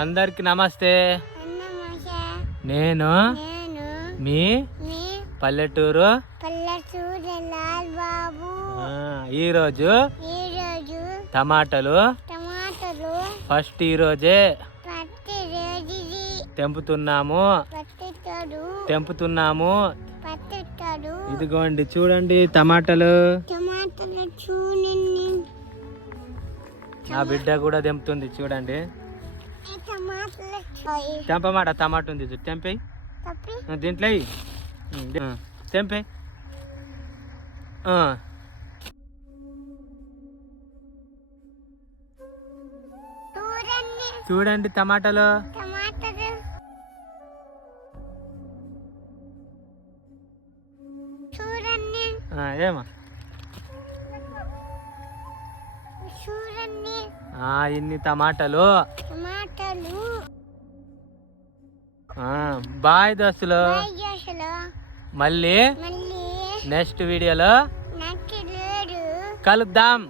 అందరికి నమస్తే. నేను మీ పల్లెటూరు ఈరోజు టమాటాలు ఫస్ట్ ఈరోజే తెంపుతున్నాము. ఇదిగోండి చూడండి టమాటాలు. నా బిడ్డ కూడా తెంపుతుంది చూడండి. తెంపమాట టమాటా ఉంది తెంపే దీంట్లో తెంపే. చూడండి టమాటాలు. ఏమా ఇన్ని టమాటాలు. బాయ్ దోస్తులు, మళ్ళీ నెక్స్ట్ వీడియోలో కలుద్దాం.